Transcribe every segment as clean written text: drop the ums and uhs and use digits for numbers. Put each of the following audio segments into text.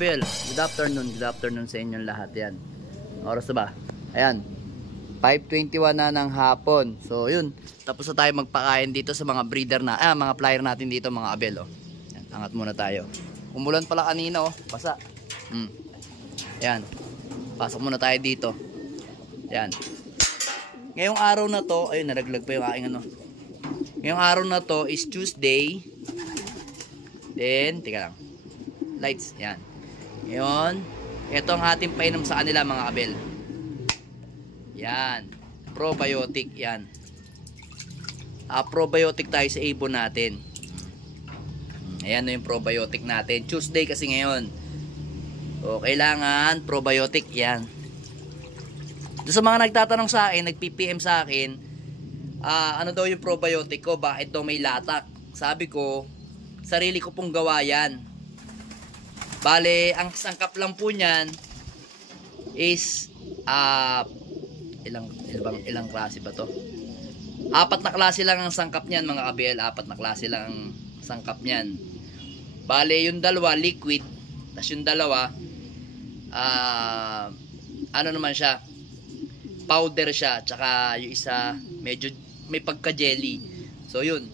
Abel, good afternoon sa inyong lahat yan. Oras na ba? Ayan, 5:21 na ng hapon. So yun, tapos na tayo magpakain dito sa mga breeder na, mga flyer natin dito mga Abel. Oh. Ayan, angat muna tayo. Umulan pala kanina oh, basa. Ayan, pasok muna tayo dito. Ayan. Ngayong araw na to, ayun nalaglag pa yung aking ano. Ngayong araw na to is Tuesday. Then, tika lang. Lights, yan. Ngayon, ito ang ating painom sa kanila mga Abel. Yan. Probiotic, yan. Probiotic tayo sa ibon natin. Ayan na yung probiotic natin. Tuesday kasi ngayon. So, kailangan probiotic, yan. Doon sa mga nagtatanong sa akin, nag-PPM sa akin, ano daw yung probiotic ko, bakit daw may latak? Sabi ko, sarili ko pong gawa yan. Bale, ang sangkap lang po niyan is ilang klase ba to? 4 na klase lang ang sangkap niyan mga Abel, 4 na klase lang ang sangkap niyan. Bale, yung dalawa liquid, tapos yung dalawa ano naman siya? Powder siya, tsaka yung isa medyo may pagka-jelly. So yun.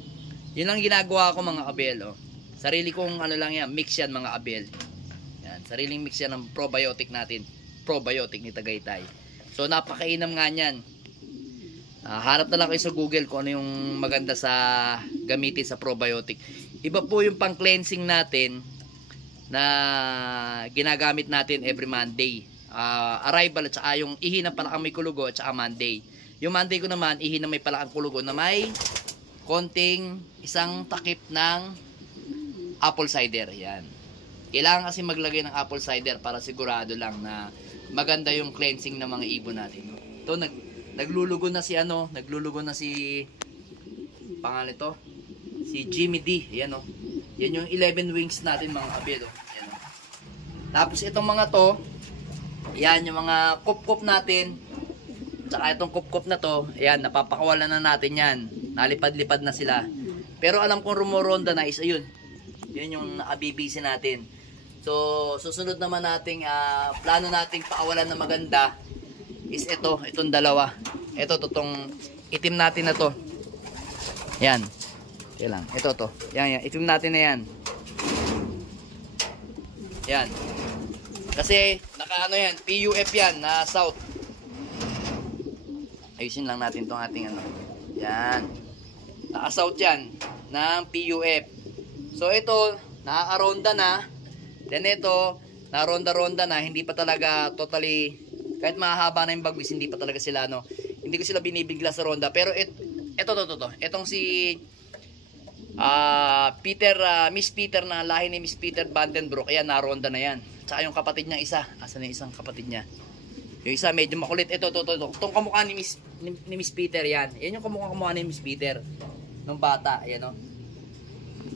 Yun lang ginagawa ko mga Abel, oh. Sarili kong ano lang yan, mix yan mga Abel. Yan, sariling mix yan ng probiotic natin. Probiotic ni Tagaytay. So napakainam nga niyan. Harap na lang kayo sa Google kung ano yung maganda sa gamitin sa probiotic. Iba po yung pang-cleansing natin na ginagamit natin every Monday. Arrival at saka yung ihi na palakang may kulugo at saka Monday. Yung Monday ko naman, ihi na may palakang kulugo na may konting isang takip ng apple cider. Yan. Kailangan kasi maglagay ng apple cider para sigurado lang na maganda yung cleansing ng mga ibon natin. Ito, naglulugo na si pangalan ito, si Jimmy D. Yan, oh. Yan yung 11 wings natin mga Abel. Oh. Yan, oh. Tapos itong mga to, yan yung mga kup-kup natin. Tsaka itong kup-kup na to, ayan, napapakawalan na natin yan. Nalipad-lipad na sila. Pero alam kong rumoronda na is ayun. Yun yung nakabibisi natin. So, susunod naman nating plano nating pakawalan na maganda is itong dalawa. Ito, totong itim natin na to. Yan. Yan lang. Ito, to. Yan. Itim natin na yan. Yan. Kasi, nakaano yan, PUF yan, na south. Ayusin lang natin tong ating ano. Yan. Naka-south yan, ng PUF. So, ito, nakakaronda na. Then ito, naronda-ronda na, hindi pa talaga totally, kahit mahaba na yung bagwis, hindi pa talaga sila, no, hindi ko sila binibigla sa ronda. Pero itong si Miss Peter na lahi ni Miss Peter Vandenbroek, ayan, naronda na yan. Tsaka yung kapatid niya isa, asan na isang kapatid niya? Yung isa medyo makulit, itong kamukha ni Miss Peter, yan. Yan yung kamukha ni Miss Peter, nung bata, ayan, no.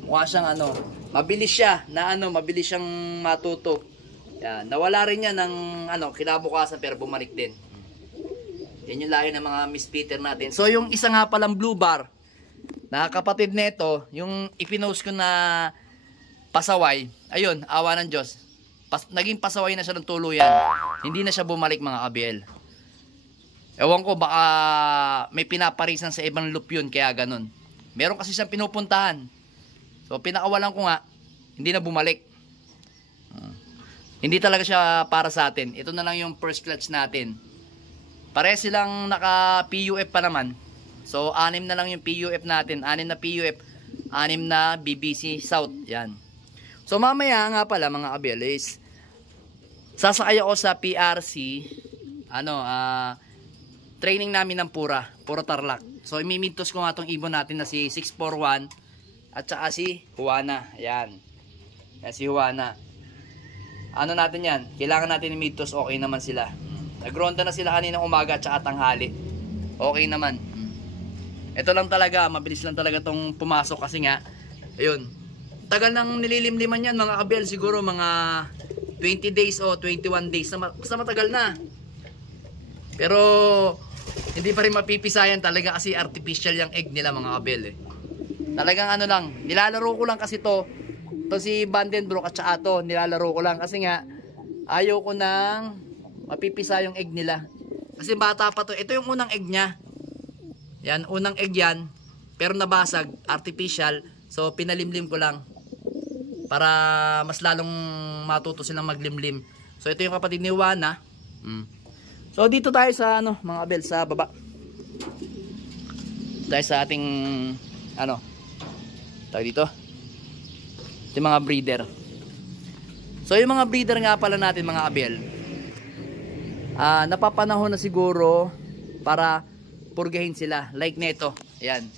Mukha siyang ano, mabilis siya mabilis siyang matuto. Yan, nawala rin niya ng ano, kinabukasan pero bumalik din. Yan yung lahi ng mga Miss Peter natin. So yung isa nga palang blue bar, na kapatid nito, yung ipinost ko na pasaway, ayun, awa ng Diyos. Naging pasaway na siya ng tuluyan. Hindi na siya bumalik mga Abel. Ewan ko, baka may pinaparisan sa ibang loop yun, kaya ganun. Meron kasi siyang pinupuntahan. So, pinakawalan ko nga, hindi na bumalik. Hindi talaga siya para sa atin. Ito na lang yung first clutch natin. Pare silang naka-PUF pa naman. So, 6 na lang yung PUF natin. 6 na PUF, 6 na BBC South. Yan. So, mamaya nga pala mga Abel is sasakay ako sa PRC, training namin ng Pura Tarlac. So, imimintos ko nga itong ibon natin na si 641 at saka si Juana. Ayan. Yan si Juana. Ano natin yan? Kailangan natin imitos. Okay naman sila. Nagronda na sila kaninang umaga at saka tanghali. Okay naman. Ito lang talaga. Mabilis lang talaga itong pumasok kasi nga. Ayun. Tagal nang nililimliman yan mga Abel. Siguro mga 20 days o 21 days. Basta matagal na. Pero hindi pa rin mapipisayan talaga kasi artificial yung egg nila mga Abel. Talagang ano lang, nilalaro ko lang kasi to to si Vandenbroek at saka to, nilalaro ko lang kasi nga ayaw ko nang mapipisa yung egg nila. Kasi bata pa to. Ito yung unang egg niya. Yan, unang egg yan. Pero nabasag, artificial. So pinalimlim ko lang para mas lalong matuto silang maglimlim. So ito yung kapatid ni Juana. So dito tayo sa ano, mga abel, sa baba. Tayo sa ating ano, tayo dito. Yung mga breeder. So yung mga breeder nga pala natin mga abel, napapanahon na siguro para purgahin sila. Like nito, ayan.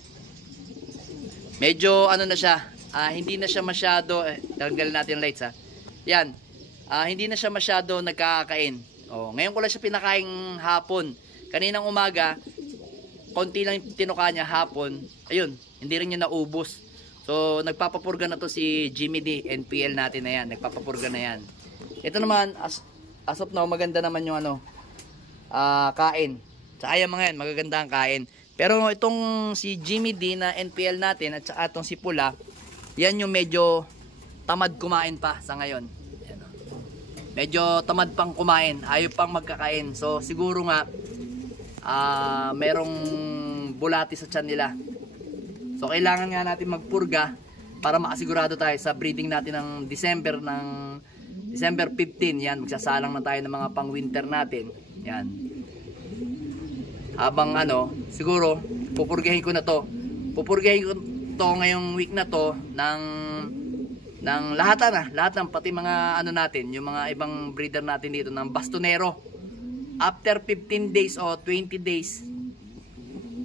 Medyo ano na siya, hindi na siya masyado, tanggalin natin yung lights ha. Yan, hindi na siya masyado nagkakain. Ngayon ko lang siya pinakain hapon. Kaninang umaga, konti lang yung tinuka niya hapon. Ayun, hindi rin niya naubos. So nagpapapurga na to si Jimmy D, NPL natin na yan. Nagpapapurga na yan. Ito naman, as of now, maganda naman yung ano, kain. Sa kaya mga yan, magaganda ang kain. Pero itong si Jimmy D na NPL natin at saka itong si Pula, yan yung medyo tamad kumain pa sa ngayon. Yan, medyo tamad pang kumain, ayaw pang magkakain. So siguro nga merong bulati sa tiyan nila. So kailangan nga natin magpurga para makasigurado tayo sa breeding natin ng December 15. Yan, magsasalang na tayo ng mga pang winter natin. Yan. Habang ano, siguro pupurgahin ko na to. Pupurgahin ko to ngayong week na to ng lahat ng pati mga ano natin, yung mga ibang breeder natin dito ng bastonero. After 15 days o 20 days,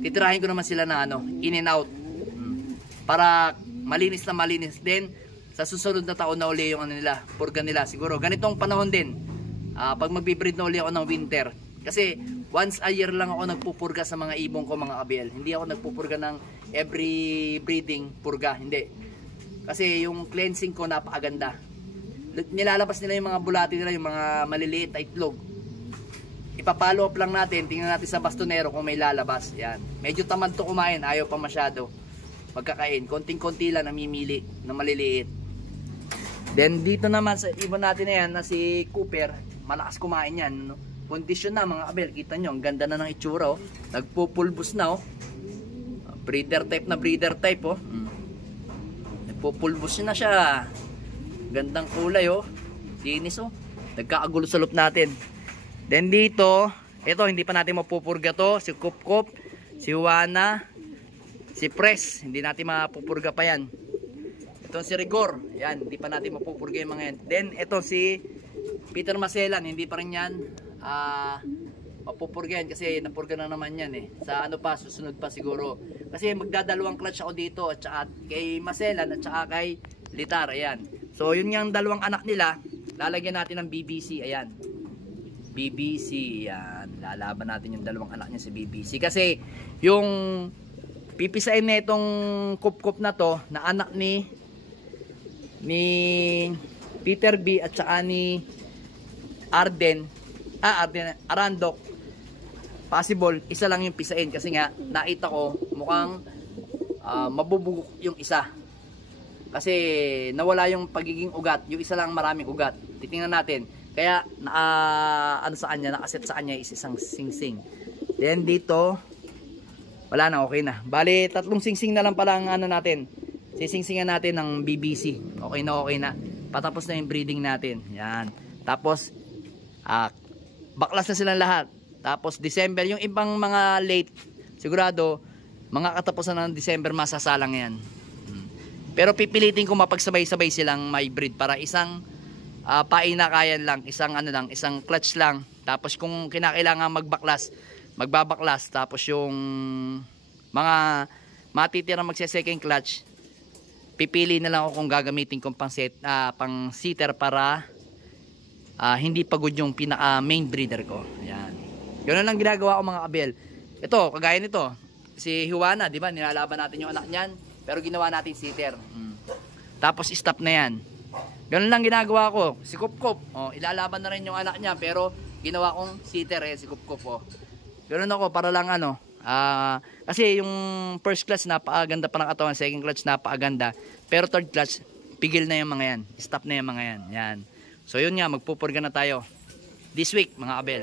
titirahin ko naman sila na ano, in and out. Para malinis na malinis din sa susunod na taon na uli yung ano nila, purga nila. Siguro ganitong panahon din. Pag magbi-breed na uli ako ng winter. Kasi once a year lang ako nagpupurga sa mga ibong ko, mga abel. Hindi ako nagpupurga ng every breeding purga, hindi. Kasi yung cleansing ko napakaganda. Nilalabas nila yung mga bulati nila, yung mga maliliit na itlog. Ipapollow up lang natin, tingnan natin sa bastonero kung may lalabas. Yan. Medyo tamad to kumain, ayaw pa masyado magkakain. Konting-konti lang namimili na maliliit. Then dito naman sa ibon natin na yan na si Cooper, malakas kumain yan, no? Kondisyon na mga abel, kita nyo, ang ganda na ng itsura, oh. Nagpupulbos na, oh. Breeder type, oh. Nagpupulbos na siya. Gandang kulay, oh. Linis, oh. Nagkakagulo sa loop natin. Then dito, ito, hindi pa natin mapupurga to. Si Kup, si Juana, si Press, hindi natin mapupurga pa yan. Ito si Rigor, yan, hindi pa natin mapupurga yung mga yan. Then ito si Peter Maselan, hindi pa rin yan mapupurga yan kasi napurga na naman yan eh. Sa ano pa, susunod pa siguro. Kasi magdadalawang clutch ako dito at saka kay Maselan at saka kay Litar, ayan. So yun yung dalawang anak nila, lalagyan natin ng BBC, ayan. BBC, yan. Lalaban natin yung dalawang anak niya sa BBC. Kasi yung pipisain na itong kup-kup na to, na anak ni Peter B at saka ni Arandok, possible isa lang yung pisain kasi nga nakita ko mukhang mabubugok yung isa kasi nawala yung pagiging ugat, yung isa lang maraming ugat. Titingnan natin, kaya ano sa kanya, nakaset sa kanya is isang singsing. Then dito wala na, okay na. Bali 3 singsing na lang pala ang ano natin, sisingsingan natin ng BBC. Okay na. Patapos na yung breeding natin. Yan. Tapos baklas na silang lahat. Tapos December, yung ibang mga late, sigurado mga katapusan ng December masasalang yan. Pero pipilitin ko mapagsabay-sabay silang may breed para isang painakayan lang, isang clutch lang. Tapos kung kinakailangan magbabaklas, tapos yung mga matitirang magse-second clutch, pipili na lang ako kung gagamitin kong pang seater para hindi pagod yung pinaka main breeder ko. Ayan. Ganoon lang ginagawa ko mga abel. Ito, kagaya nito, si Juana, di ba? Nilalaban natin yung anak niyan, pero ginawa natin seater. Tapos stop na yan. Ganoon lang ginagawa ko. Si Kup, ilalaban na rin yung anak niya, pero ginawa kong seater si Kup. Ganoon ako para lang kasi yung first clutch napakaganda pa ng katawan, second clutch napakaganda, pero third clutch pigil na yung mga yan. Stop na yung mga yan. Yan. So yun nga, magpupurga na tayo this week mga kabel.